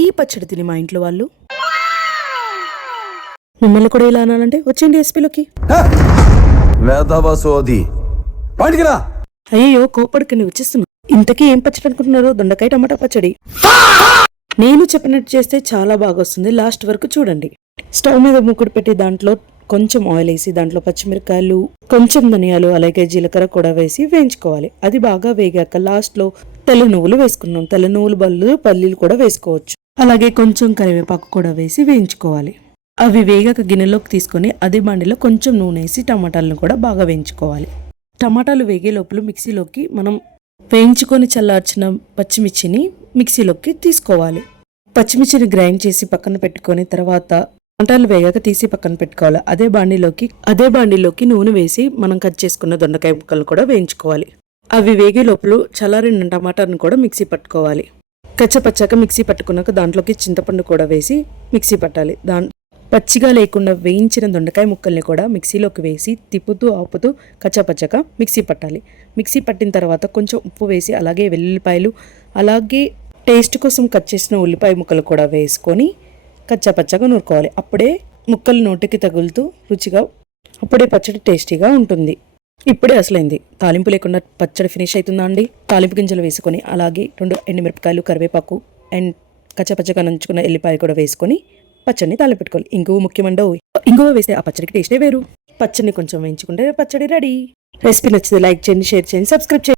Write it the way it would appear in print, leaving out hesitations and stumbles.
ఈ పచ్చడి తిని మా ఇంట్లో వాళ్ళు మిమ్మల్ని కూడా ఇలా అనాలంటే వచ్చేయండి ఎస్పీలోకి. అయ్యో కోపడికని వచ్చేస్తున్నా. ఇంతకీ ఏం పచ్చడి అనుకుంటున్నారు? దొండకాయ టమాటా పచ్చడి. నేను చెప్పినట్టు చేస్తే చాలా బాగా వస్తుంది. లాస్ట్ వరకు చూడండి. స్టవ్ మీద మూకుడు పెట్టి దాంట్లో కొంచెం ఆయిల్ వేసి దాంట్లో పచ్చిమిరకాయలు, కొంచెం ధనియాలు, అలాగే జీలకర్ర కూడా వేసి వేయించుకోవాలి. అది బాగా వేగాక లాస్ట్ లో తెల్ల నువ్వులు వేసుకున్నాం. తెల్ల నువ్వులు బదులు పల్లీలు కూడా వేసుకోవచ్చు. అలాగే కొంచెం కరివేపాకు కూడా వేసి వేయించుకోవాలి. అవి వేగాక గిన్నెలోకి తీసుకొని అదే బండిలో కొంచెం నూనె వేసి టమాటాలను కూడా బాగా వేయించుకోవాలి. టమాటాలు వేగే లోపల మిక్సీలోకి మనం వేయించుకొని చల్లార్చిన పచ్చిమిర్చిని మిక్సీలోకి తీసుకోవాలి. పచ్చిమిర్చిని గ్రైండ్ చేసి పక్కన పెట్టుకొని తర్వాత టమాటాలు వేగాక తీసి పక్కన పెట్టుకోవాలి. అదే బాండిలోకి నూనె వేసి మనం కట్ చేసుకున్న దొండకాయ ముక్కలను కూడా వేయించుకోవాలి. అవి వేగే లోపల చల్లారిన టమాటాలను కూడా మిక్సీ పట్టుకోవాలి. కచ్చపచ్చాక మిక్సీ పట్టుకున్నాక దాంట్లోకి చింతపండు కూడా వేసి మిక్సీ పట్టాలి. పచ్చిగా లేకుండా వేయించిన దొండకాయ ముక్కల్ని కూడా మిక్సీలోకి వేసి తిప్పుతూ ఆపుతూ కచ్చపచ్చగా మిక్సీ పట్టాలి. మిక్సీ పట్టిన తర్వాత కొంచెం ఉప్పు వేసి అలాగే వెల్లుల్లిపాయలు, అలాగే టేస్ట్ కోసం కట్ చేసిన ఉల్లిపాయ ముక్కలు కూడా వేసుకొని కచ్చపచ్చగా నూరుకోవాలి. అప్పుడే ముక్కలు నోటికి తగులుతూ రుచిగా, అప్పుడే పచ్చడి టేస్టీగా ఉంటుంది. ఇప్పుడే అసలైంది. తాలింపు లేకుండా పచ్చడి ఫినిష్ అవుతుందా అండి? తాలింపు గింజలు వేసుకొని అలాగే 2 ఎండుమిరపకాయలు, కరివేపాకు అండ్ కచ్చపచ్చగా నంచుకున్న ఎల్లిపాయ కూడా వేసుకొని పచ్చడిని తాలింపు పెట్టుకోవాలి. ఇంగువ ముఖ్యమండో. ఇంగువ వేస్తే ఆ పచ్చడికి టేస్టే వేరు. పచ్చడిని కొంచెం వేయించుకుంటే పచ్చడి రెడీ. రెసిపీ నచ్చితే లైక్ చేయండి, షేర్ చేయండి, సబ్స్క్రైబ్ చేయండి.